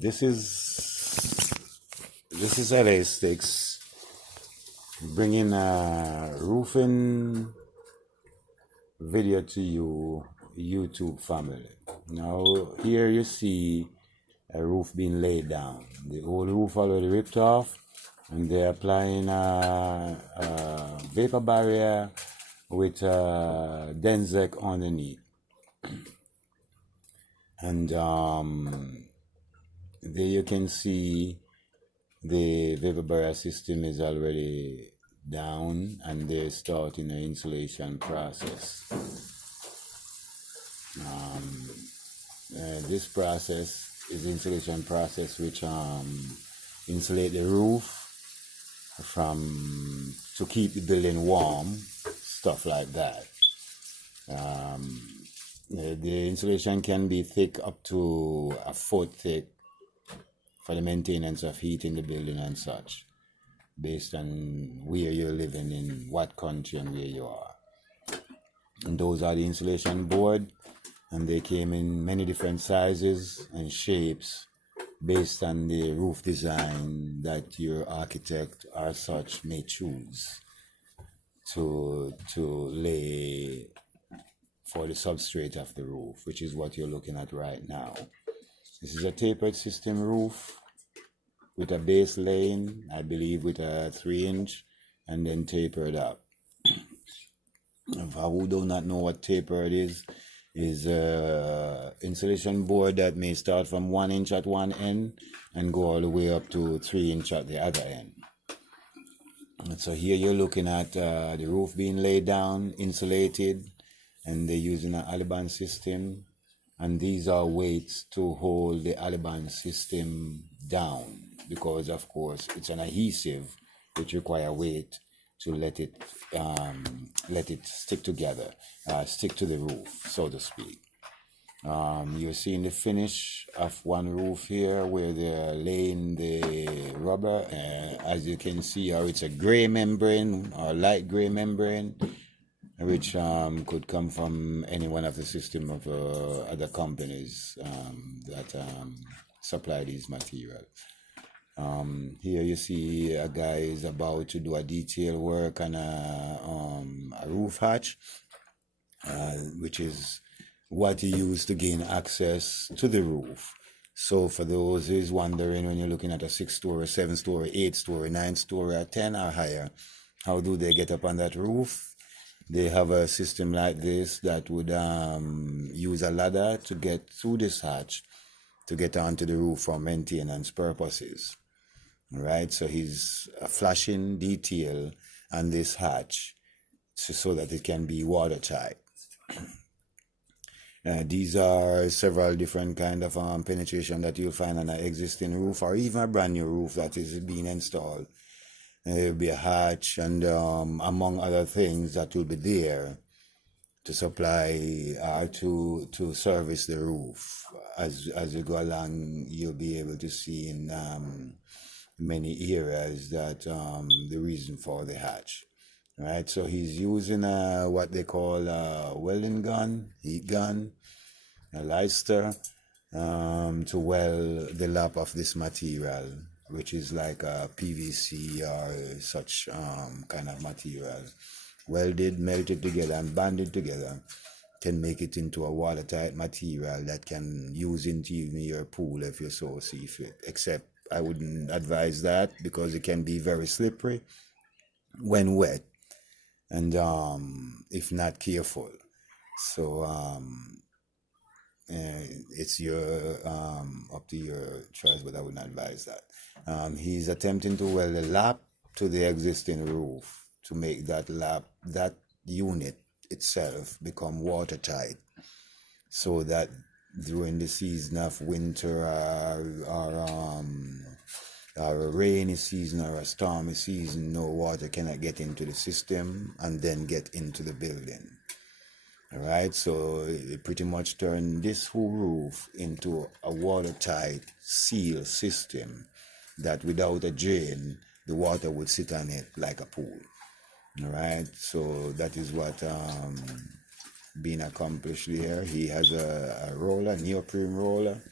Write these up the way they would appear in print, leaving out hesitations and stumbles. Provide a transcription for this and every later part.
This is L.A STIXX bringing a roofing video to you, YouTube family. Now here you see a roof being laid down. The old roof already ripped off, and they're applying a vapor barrier with Denzek underneath. And there you can see the vapor barrier system is already down, and they're starting the insulation process. This process is the insulation process which insulate the roof to keep the building warm, stuff like that. The insulation can be thick up to a foot thick for the maintenance of heat in the building and such, based on where you're living, in what country and where you are. And those are the insulation board, and they came in many different sizes and shapes based on the roof design that your architect or such may choose to lay for the substrate of the roof, which is what you're looking at right now. This is a tapered system roof with a base laying, I believe with a 3-inch, and then tapered up. For who do not know what tapered is insulation board that may start from 1 inch at one end and go all the way up to 3 inch at the other end. And so here you're looking at the roof being laid down, insulated, and they're using an Aliban system, and these are weights to hold the Aliban system down, because of course it's an adhesive which require weight to let it stick together, stick to the roof, so to speak. You're seeing the finish of one roof here where they're laying the rubber, as you can see, or it's a gray membrane or light gray membrane, which could come from any one of the system of other companies that supply these materials. Here you see a guy is about to do a detail work on a roof hatch, which is what you use to gain access to the roof. So for those who's wondering, when you're looking at a 6-story, 7-story, 8-story, 9-story, or 10 or higher, how do they get up on that roof? They have a system like this that would use a ladder to get through this hatch to get onto the roof for maintenance purposes. Right, so he's flashing detail on this hatch so that it can be watertight. These are several different kind of penetration that you'll find on an existing roof, or even a brand new roof that is being installed. There'll be a hatch, and among other things that will be there to supply to service the roof. As you go along, you'll be able to see in many areas that the reason for the hatch. Right, so he's using what they call a welding gun, heat gun, a lighter, to weld the lap of this material, which is like a PVC or such kind of material. Welded, melted together, and banded together can make it into a watertight material that can use into even your pool if you so see fit. Except I wouldn't advise that, because it can be very slippery when wet, and if not careful. So it's up to your choice, but I wouldn't advise that. He's attempting to weld a lap to the existing roof to make that unit itself become watertight, so that during the season of winter or a rainy season or a stormy season, no water cannot get into the system and then get into the building. All right, so it pretty much turned this whole roof into a watertight seal system that without a drain, the water would sit on it like a pool. All right, so that is what being accomplished there. He has a roller, neoprene roller,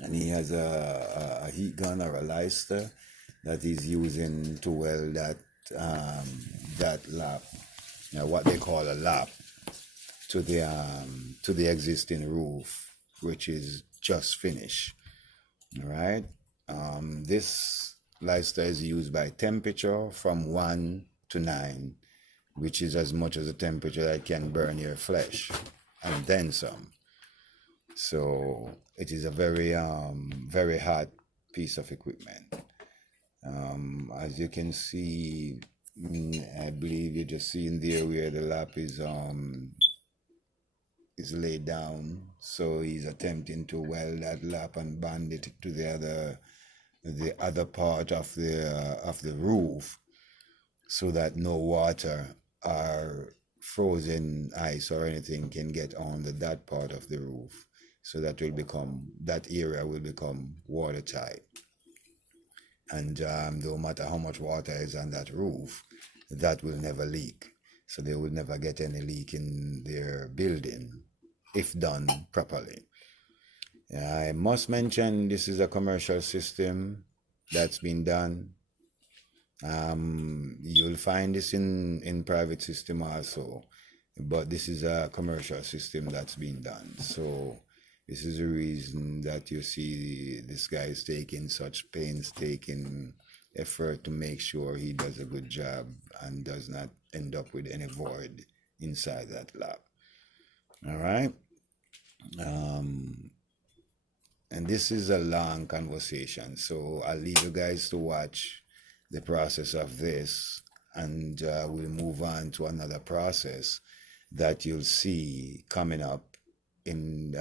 and he has a heat gun or a lighter that he's using to weld that lap, what they call a lap, to the existing roof, which is just finished. All right. This lighter is used by temperature from 1 to 9, which is as much as a temperature that can burn your flesh, and then some. So it is a very very hot piece of equipment. As you can see, I believe you just see in there where the lap is laid down. So he's attempting to weld that lap and band it to the other part of the roof, so that no water or frozen ice or anything can get on that part of the roof. So that area will become watertight. And no matter how much water is on that roof, that will never leak. So they will never get any leak in their building if done properly. I must mention this is a commercial system that's been done. You'll find this in private system also, but this is a commercial system that's been done. So this is the reason that you see this guy is taking such painstaking effort to make sure he does a good job and does not end up with any void inside that lab. All right. And this is a long conversation, so I'll leave you guys to watch the process of this, and we'll move on to another process that you'll see coming up in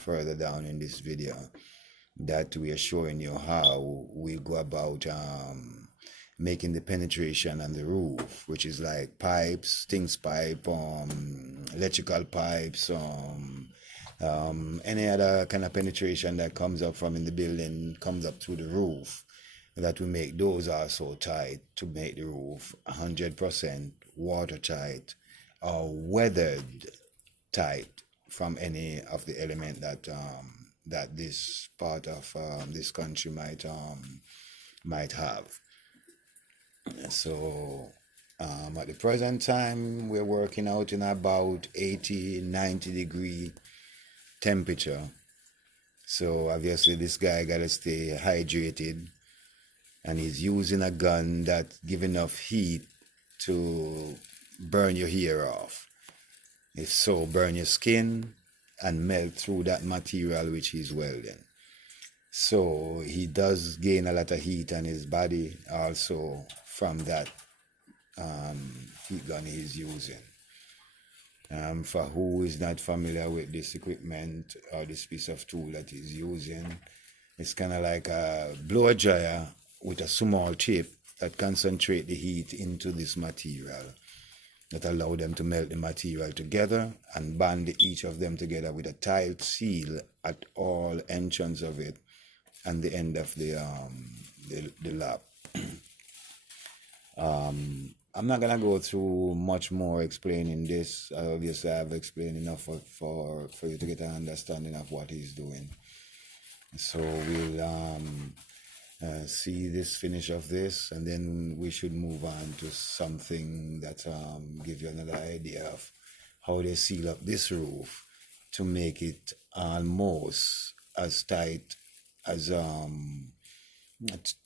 further down in this video, that we are showing you how we go about making the penetration on the roof, which is like pipes, STIXX pipe, electrical pipes, any other kind of penetration that comes up from in the building, comes up through the roof, that we make those also tight to make the roof 100% watertight or weathered tight from any of the element that this part of this country might have. So at the present time, we're working out in about 80-90 degree temperature. So obviously this guy gotta stay hydrated, and he's using a gun that give enough heat to burn your hair off. If so, burn your skin and melt through that material which he's welding. So he does gain a lot of heat on his body also from that heat gun he's using. For who is not familiar with this equipment or this piece of tool that he's using, it's kind of like a blower dryer with a small chip that concentrate the heat into this material, that allow them to melt the material together and band each of them together with a tight seal at all entrance of it and the end of the lap. I'm not gonna go through much more explaining this. Obviously, I've explained enough for you to get an understanding of what he's doing. So we'll see this finish of this, and then we should move on to something that give you another idea of how they seal up this roof to make it almost as tight as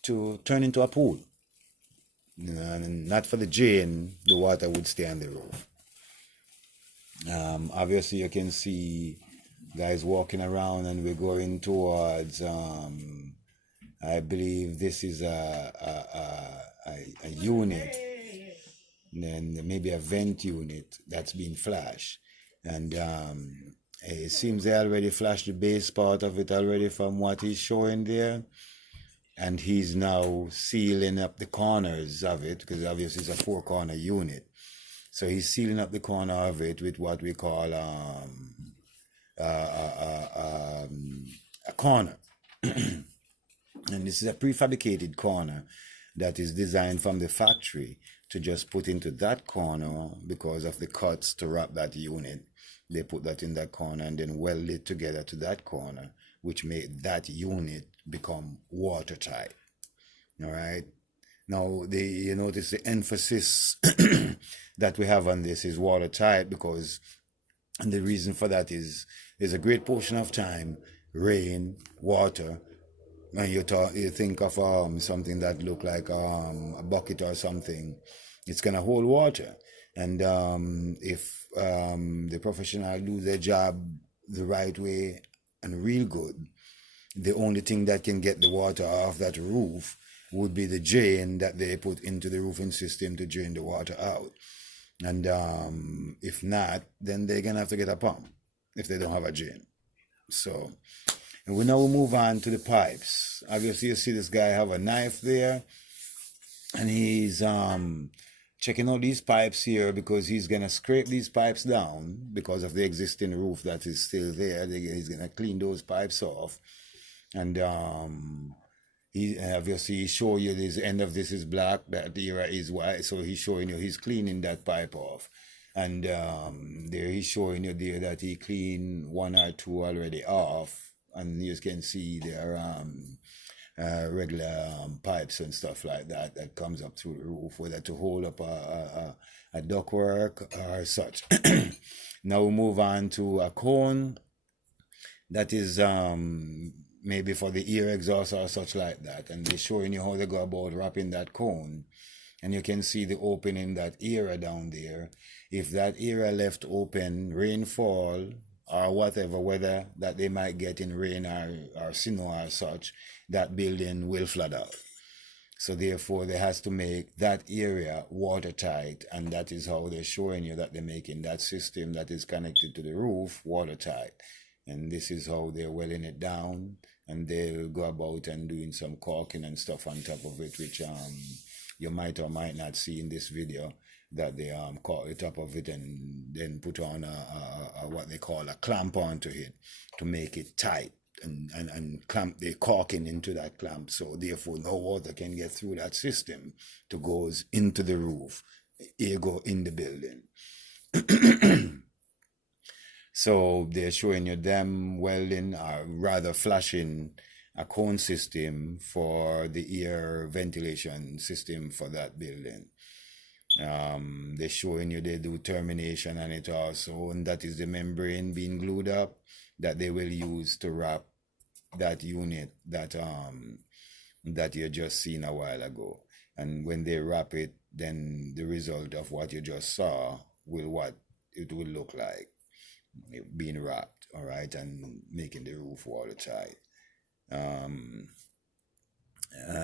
to turn into a pool. And not for the drain, the water would stay on the roof. Obviously you can see guys walking around, and we're going towards I believe this is a unit, and maybe a vent unit that's been flashed, and it seems they already flashed the base part of it already from what he's showing there. And he's now sealing up the corners of it, because obviously it's a 4-corner unit. So he's sealing up the corner of it with what we call a corner. And this is a prefabricated corner that is designed from the factory to just put into that corner because of the cuts to wrap that unit. They put that in that corner and then weld it together to that corner, which made that unit become watertight. All right. Now, you notice the emphasis that we have on this is watertight because, and the reason for that is there's a great portion of time, rain, water. When you think of something that look like a bucket or something, it's gonna hold water. And if the professional do their job the right way and real good, the only thing that can get the water off that roof would be the drain that they put into the roofing system to drain the water out. And if not, then they're gonna have to get a pump if they don't have a drain. So, and we now move on to the pipes. Obviously, you see this guy have a knife there, and he's checking out these pipes here because he's gonna scrape these pipes down because of the existing roof that is still there. He's gonna clean those pipes off, and he obviously show you this end of this is black, that era is white, so he's showing you he's cleaning that pipe off. And there he's showing you there that he cleaned one or two already off, and you can see there regular pipes and stuff like that that comes up through the roof, whether to hold up a ductwork or such. Now we move on to a cone that is maybe for the ear exhaust or such like that, and they're showing you how they go about wrapping that cone. And you can see the opening, that area down there. If that area left open, rainfall or whatever weather that they might get in rain or snow or such, that building will flood out. So therefore, they has to make that area watertight, and that is how they're showing you that they're making that system that is connected to the roof watertight. And this is how they're welling it down, and they'll go about and doing some caulking and stuff on top of it, which you might or might not see in this video, that they caulk the top of it and then put on a what they call a clamp onto it to make it tight, and clamp the caulking into that clamp, so therefore no water can get through that system to goes into the roof, ergo in the building. So they're showing you them welding, or rather flashing, a cone system for the air ventilation system for that building. They're showing you they do termination on it also, and that is the membrane being glued up that they will use to wrap that unit that you just seen a while ago. And when they wrap it, then the result of what you just saw will what it will look like being wrapped, all right, and making the roof watertight.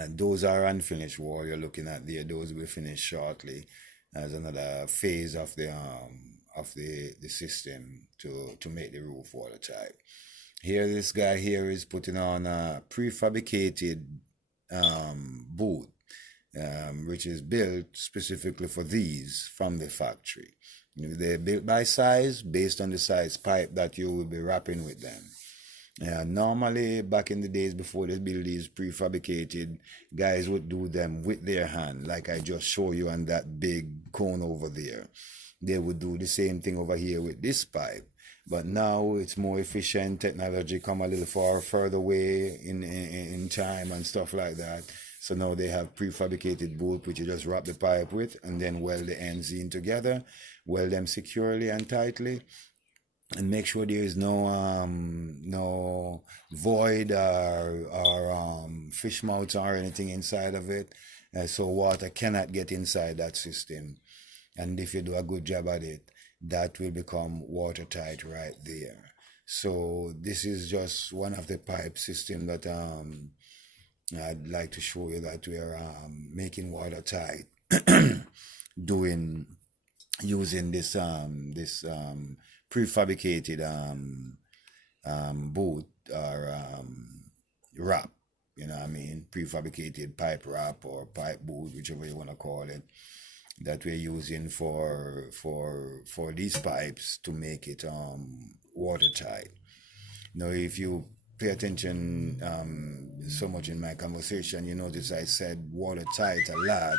Those are unfinished wall you're looking at there. Those will finish shortly as another phase of the system to make the roof watertight. Here, this guy here is putting on a prefabricated boot, which is built specifically for these from the factory. They're built by size, based on the size pipe that you will be wrapping with them. Normally, back in the days before they build these prefabricated, guys would do them with their hand, like I just show you on that big cone over there. They would do the same thing over here with this pipe. But now it's more efficient. Technology come a little further away in time and stuff like that. So now they have prefabricated bolt, which you just wrap the pipe with and then weld the ends in together, weld them securely and tightly, and make sure there is no void or fish mouths or anything inside of it, so water cannot get inside that system. And if you do a good job at it, that will become watertight right there. So this is just one of the pipe system that I'd like to show you that we are making watertight, using this prefabricated boot or wrap, you know what I mean, prefabricated pipe wrap or pipe boot, whichever you want to call it, that we're using for these pipes to make it watertight. Now, if you pay attention so much in my conversation, you notice I said watertight a lot,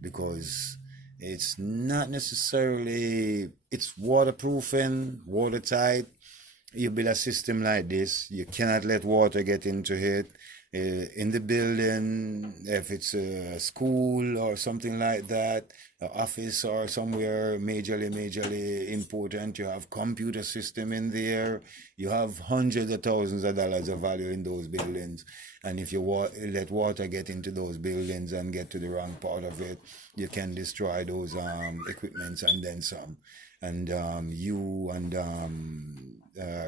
because It's not necessarily, it's waterproofing, watertight. You build a system like this, you cannot let water get into it. In the building, if it's a school or something like that, an office or somewhere majorly important, you have computer system in there, you have hundreds of thousands of dollars of value in those buildings. And if you let water get into those buildings and get to the wrong part of it, you can destroy those equipments and then some. And you and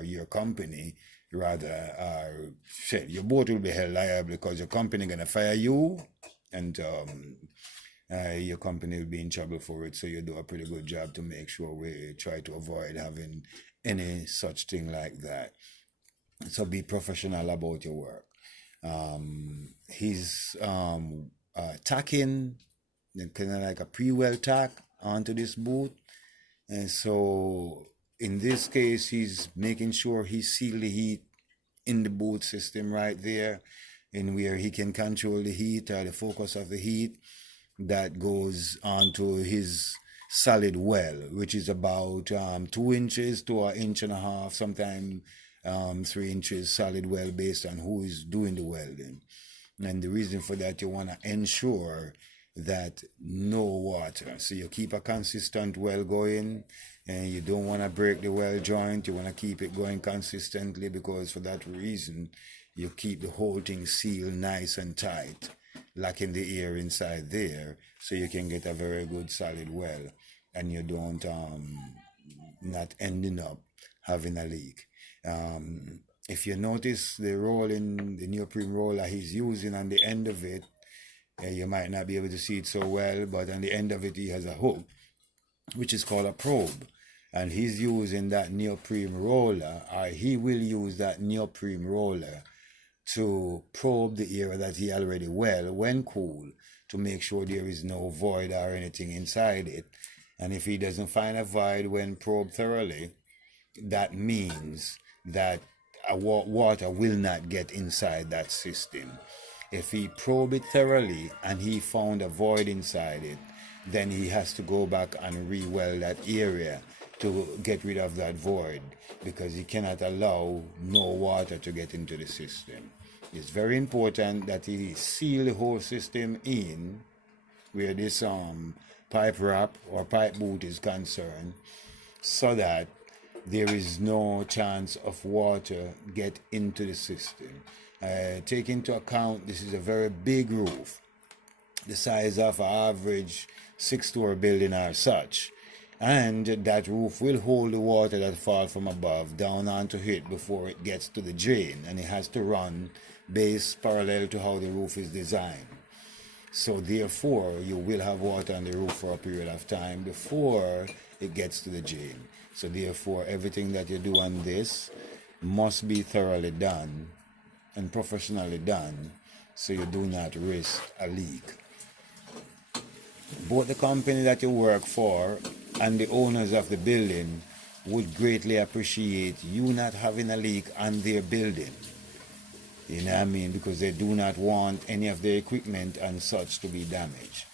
your company rather shit, your boat will be held liable because your company gonna fire you, and your company will be in trouble for it. So you do a pretty good job to make sure we try to avoid having any such thing like that. So be professional about your work. He's tacking kind of like a pre-well tack onto this boot, and so in this case, he's making sure he seal the heat in the boot system right there, and where he can control the heat or the focus of the heat that goes onto his solid well, which is about 2 inches to an inch and a half, sometimes 3 inches solid well based on who is doing the welding. And the reason for that, you want to ensure that no water. So you keep a consistent well going, and you don't want to break the well joint. You want to keep it going consistently, because for that reason, you keep the whole thing sealed nice and tight, locking the air inside there, so you can get a very good solid well, and you don't not ending up having a leak. If you notice the rolling, the neoprene roller he's using, on the end of it, you might not be able to see it so well, but on the end of it he has a hook, which is called a probe. And he's using that neoprene roller, or he will use that neoprene roller to probe the area that he already well when cool, to make sure there is no void or anything inside it. And if he doesn't find a void when probed thoroughly, that means that water will not get inside that system. If he probed it thoroughly and he found a void inside it, then he has to go back and re-weld that area to get rid of that void, because he cannot allow no water to get into the system. It's very important that he seal the whole system in where this pipe wrap or pipe boot is concerned, so that there is no chance of water get into the system. Take into account this is a very big roof, the size of an average 6-story building or such, and that roof will hold the water that falls from above down onto it before it gets to the drain, and it has to run base parallel to how the roof is designed. So therefore you will have water on the roof for a period of time before it gets to the drain. So therefore everything that you do on this must be thoroughly done and professionally done, so you do not risk a leak. Both the company that you work for and the owners of the building would greatly appreciate you not having a leak on their building. You know what I mean? Because they do not want any of their equipment and such to be damaged.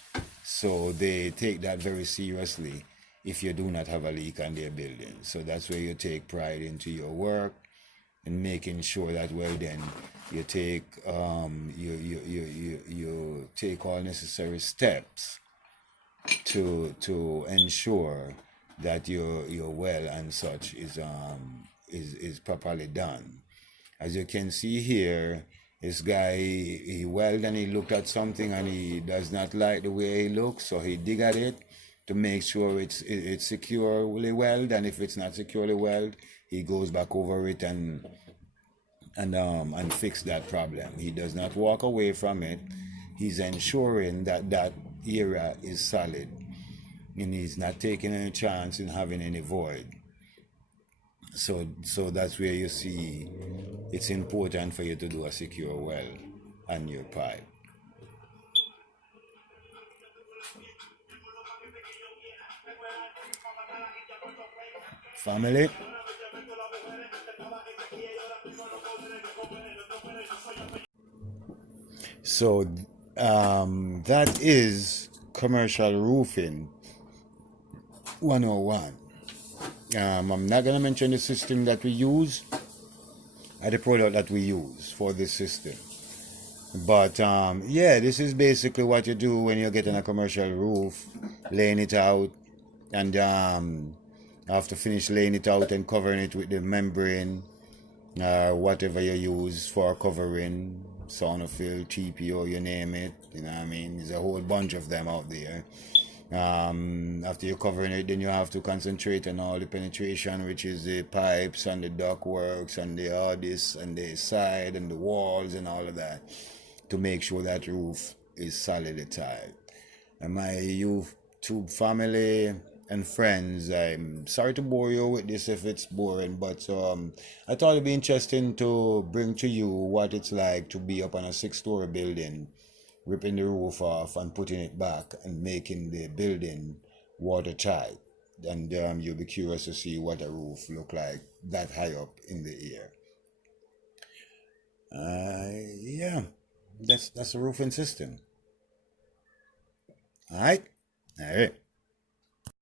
So they take that very seriously if you do not have a leak on their building. So that's where you take pride into your work and making sure that, well, then you take you take all necessary steps to ensure that your well and such is properly done. As you can see here, this guy, he welded and he looked at something and he does not like the way it looks, so he dig at it to make sure it's securely welded, and if it's not securely welded, he goes back over it and fix that problem. He does not walk away from it. He's ensuring that that area is solid, and he's not taking any chance in having any void. So that's where you see it's important for you to do a secure well on your pipe. Family? So that is commercial roofing 101. I'm not going to mention the system that we use or the product that we use for this system. But yeah, this is basically what you do when you're getting a commercial roof, laying it out, and after finish laying it out and covering it with the membrane, whatever you use for covering, Sonofill, TPO, you name it. You know what I mean? There's a whole bunch of them out there. After you're covering it, then you have to concentrate on all the penetration, which is the pipes and the ductworks and the all this and the side and the walls and all of that, to make sure that roof is solidly tight. And my YouTube family and friends, I'm sorry to bore you with this if it's boring, but I thought it'd be interesting to bring to you what it's like to be up on a 6-story building, ripping the roof off and putting it back and making the building watertight. And you'll be curious to see what a roof look like that high up in the air. Yeah, that's a roofing system. All right.